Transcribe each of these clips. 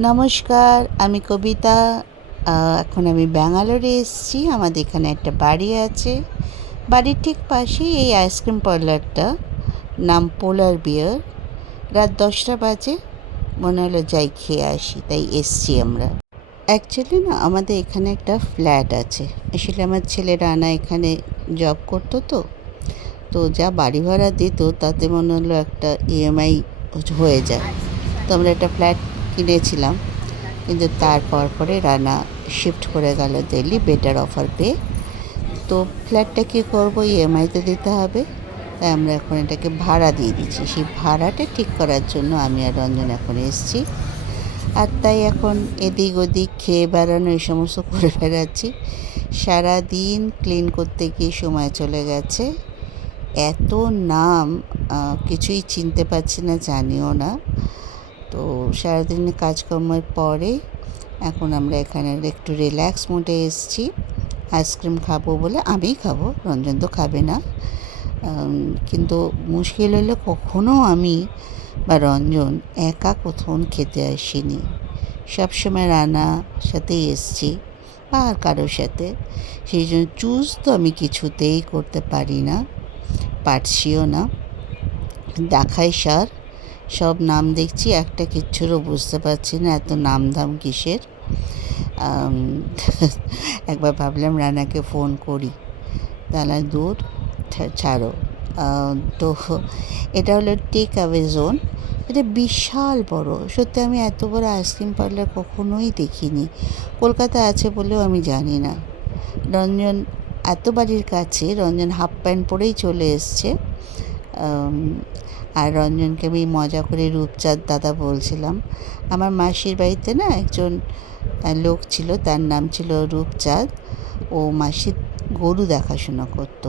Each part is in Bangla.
নমস্কার, আমি কবিতা। এখন আমি ব্যাঙ্গালোরে এসেছি। আমাদের এখানে একটা বাড়ি আছে। বাড়ির ঠিক পাশেই এই আইসক্রিম পার্লারটা, নাম পোলার বিয়ার। রাত 10টা বাজে, মনে হলো যাই খেয়ে আসি, তাই এসছি আমরা। অ্যাকচুয়ালি না, আমাদের এখানে একটা ফ্ল্যাট আছে। আসলে আমার ছেলে রানা এখানে জব করতো, তো যা বাড়ি ভাড়া দিত তাতে মনে হলো একটা ইএমআই হয়ে যায়। তো আমরা একটা ফ্ল্যাট কিনেছিলাম, কিন্তু তারপর পরে রানা শিফট করে গেল দিল্লি বেটার অফার পেয়ে। তো ফ্ল্যাটটা কী করবো, ইএমআইতে দিতে হবে, তাই আমরা এখন এটাকে ভাড়া দিয়ে দিচ্ছি। সেই ভাড়াটা ঠিক করার জন্য আমি আর রঞ্জন এখন এসেছি। আর তাই এখন এদিক ওদিক খেয়ে বেড়ানো এই সমস্ত করে বেড়াচ্ছি। সারাদিন ক্লিন করতে গিয়ে সময় চলে গেছে। এত নাম, কিছুই চিনতে পারছি না, জানিও না। তো সারাদিনের কাজকর্মের পরে এখন আমরা এখানে একটু রিল্যাক্স মোডে এসেছি। আইসক্রিম খাবো বলে, আমিই খাবো, রঞ্জন তো খাবে না। কিন্তু মুশকিল হলো, কখনো আমি বা রঞ্জন একা কোথাও খেতে আসিনি। সবসময় রানার সাথেই এসছি বা আর কারোর সাথে। সেই জন্য চুজ তো আমি কিছুতেই করতে পারি না, পারছিও না। দেখাই সার, সব নাম দেখছি, একটা কিচ্ছুরও বুঝতে পারছি না, এত নাম ধাম কিসের। একবার ভাবলাম রানাকে ফোন করি, তাহলে দূর, ছাড়ো। তো এটা হলো টেক অ্যাওয়ে জোন। এটা বিশাল বড়, সত্যি আমি এত বড় আইসক্রিম পার্লার কখনোই দেখিনি। কলকাতায় আছে বলেও আমি জানি না। রঞ্জন এত বাড়ির কাছে, রঞ্জন হাফ প্যান্ট পরেই চলে এসছে। আর রঞ্জনকে আমি মজা করে রূপচাঁদ দাদা বলছিলাম। আমার মাসির বাড়িতে না একজন লোক ছিল, তার নাম ছিল রূপচাঁদ। ও মাসির গরু দেখাশোনা করতো,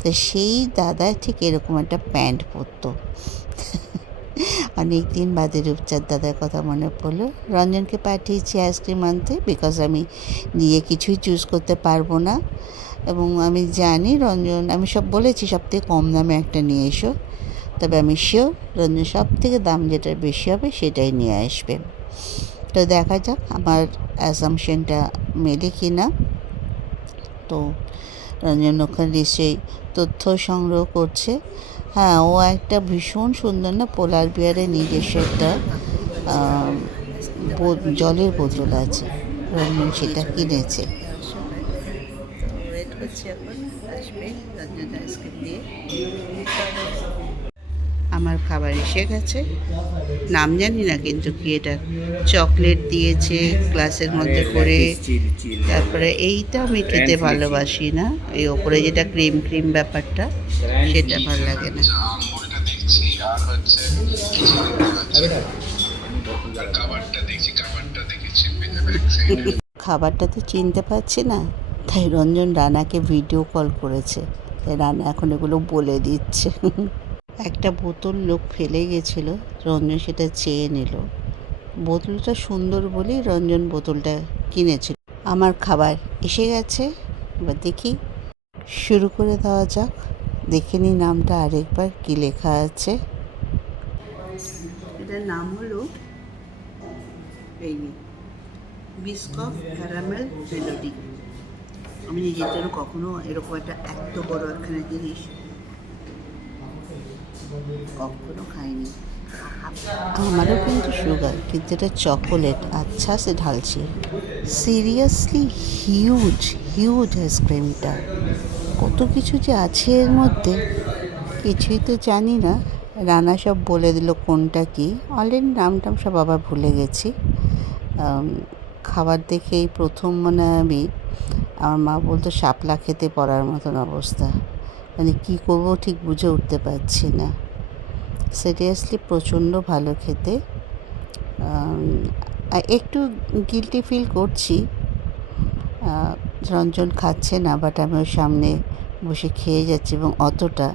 তো সেই দাদা ঠিক এরকম একটা প্যান্ট পরতো। অনেক দিন বাদে রূপচাঁদ দাদার কথা মনে পড়লো। রঞ্জনকে পাঠিয়েছি আইসক্রিম আনতে, বিকজ আমি নিয়ে কিছুই চুজ করতে পারবো না। এবং আমি জানি রঞ্জন, আমি সব বলেছি সব থেকে কম দামে একটা নিয়ে এসো, তবে আমি শিওর রঞ্জন সব থেকে দাম যেটা বেশি হবে সেটাই নিয়ে আসবে। তো দেখা যাক আমার অ্যাসামশনটা মেলে কি না। তো রঞ্জন ওখানে নিশ্চয়ই তথ্য সংগ্রহ করছে। হ্যাঁ, ও একটা ভীষণ সুন্দর না পোলার বিয়ারের নিজস্ব একটা জলের বোতল আছে, রঞ্জন সেটা কিনেছে। ওয়েট করছি, এখন আসবে রঞ্জন আইসক্রিম দিয়ে। আমার খাবার এসে গেছে, নাম জানি না কিন্তু কি এটা, চকলেট দিয়েছে গ্লাসের মধ্যে করে। তারপরে এইটা আমি খেতে ভালোবাসি না, এই ওপরে যেটা ক্রিম ক্রিম ব্যাপারটা, সেটা ভালো লাগে না। খাবারটা তো চিনতে পারছি না, তাই রঞ্জন রানাকে ভিডিও কল করেছে, তাই রানা এখন এগুলো বলে দিচ্ছে। একটা বোতল লোক ফেলে গেছিল, রঞ্জন সেটা চেয়ে নিল। বোতলটা সুন্দর বলেই রঞ্জন বোতলটা কিনেছিল। আমার খাবার এসে গেছে, এবার দেখি, শুরু করে দেওয়া যাক। দেখে নি নামটা আরেকবার, কি লেখা আছে। এটার নাম হলো এই বিস্কফ ক্যারামেল মেলোডি। আমি নিজের জন্য কখনো এরকম একটা এত বড় একখানা জিনিস কখনো খাইনি। আমারও কিন্তু সুগার, কিন্তু এটা চকোলেট, আচ্ছা সে ঢালছি। সিরিয়াসলি হিউজ হিউজ আইসক্রিমটা, কত কিছু যে আছে এর মধ্যে কিছুই তো জানি না। রানা সব বলে দিল কোনটা কি, অলরেডি নাম টাম সব আবার ভুলে গেছি। খাবার দেখেই প্রথম মনে আমি, আমার মা বলতো শাপলা খেতে পড়ার মতন অবস্থা, মানে কী করবো ঠিক বুঝে উঠতে পারছি না। সিরিয়াসলি প্রচণ্ড ভালো খেতে। একটু গিল্টি ফিল করছি, রঞ্জন খাচ্ছে না, বাট আমি ওর সামনে বসে খেয়ে যাচ্ছি, এবং অতটা।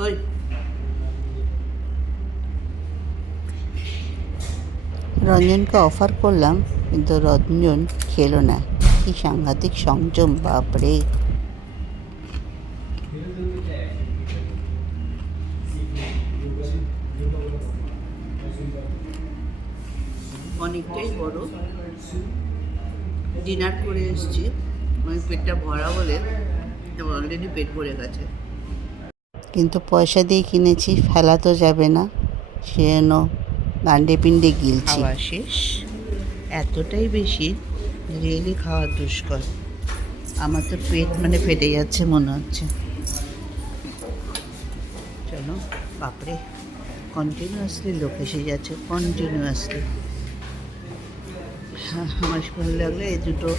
ওই রঞ্জনকে অফার করলাম, কিন্তু রঞ্জন খেলো না। কি সাংঘাতিক সংযম, বাপরে। অনেকটাই বড়, ডিনার করে এসেছি, আমি পেটটা ভরা বলে অলরেডি পেট ভরে গেছে। কিন্তু পয়সা দিয়ে কিনেছি, ফেলা তো যাবে না, সেজন্য গান্ডে পিণ্ডে গিলছি। খাওয়া শেষ, এতটাই বেশি রিয়েলি খাওয়া দুষ্কর। আমার তো পেট মানে ফেটে যাচ্ছে মনে হচ্ছে। চলো, বাপরে, কন্টিনিউয়াসলি লোক এসে যাচ্ছে, কন্টিনিউয়াসলি। আমার ভালো লাগলো এই দুটো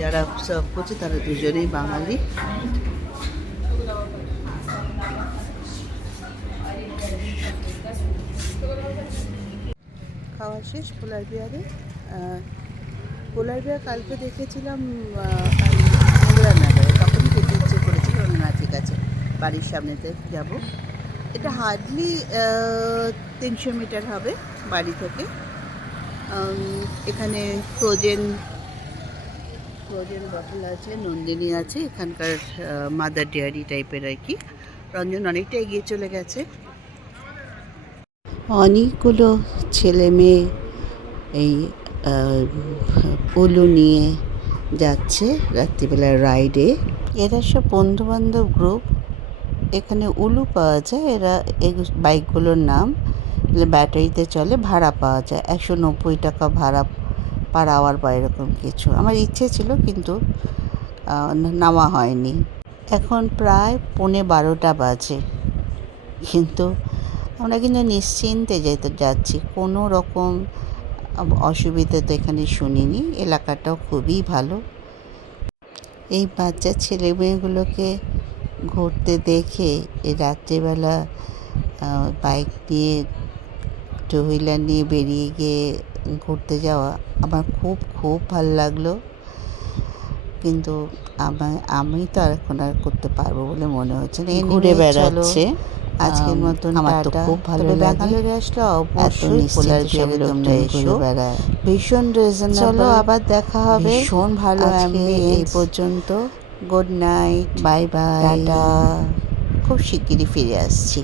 যারা সার্ভ করছে তারা দুজনেই বাঙালি। খাওয়া শেষ পোলার বিয়ারে। পোলার বিয়ার কালকে দেখেছিলাম মোগরা মেলায়, তখন খেতে ইচ্ছে করেছিল। না ঠিক আছে, বাড়ির সামনেতে যাব। এটা হার্ডলি 300 মিটার হবে বাড়ি থেকে। এখানে ফ্রোজেন বটল আছে, নন্দিনী আছে, এখানকার মাদার ডেয়ারি টাইপের আর কি। রঞ্জন অনেকটা এগিয়ে চলে গেছে। অনেকগুলো ছেলে মেয়ে এই উলু নিয়ে যাচ্ছে রাত্রিবেলা রাইডে। এরা সব বন্ধুবান্ধব গ্রুপ। এখানে উলু পাওয়া যায়। এরা এই বাইকগুলোর নাম, ব্যাটারিতে চলে, ভাড়া পাওয়া যায় 190 টাকা ভাড়া পার আওয়ার বা এরকম কিছু। আমার ইচ্ছে ছিল কিন্তু নামা হয়নি। এখন প্রায় 11:15 বাজে, কিন্তু আমরা কিন্তু নিশ্চিন্তে যাচ্ছি, কোনো রকম অসুবিধা তো এখানে শুনিনি। এলাকাটাও খুবই ভালো। এই বাচ্চা ছেলে মেয়েগুলোকে ঘুরতে দেখে এই রাত্রিবেলা বাইক নিয়ে, টু হুইলার নিয়ে বেরিয়ে গিয়ে ঘুরতে যাওয়া আমার খুব খুব ভালো লাগলো। কিন্তু আমি তো আর এখন আর করতে পারবো বলে মনে হচ্ছে না। ঘুরে বেড়াচ্ছে। আজকের মতন আমার তো খুব ভালো লাগে। ব্যাঙ্গালোরে আসলে অবশ্যই পোলার বিয়ারে তোমরা এসো, ভীষণ রিজনেবল। চলো, আবার দেখা হবে। ভীষণ ভালো। এই পর্যন্ত। Good night, bye bye, tata. খুব শিগগিরই ফিরে আসছি।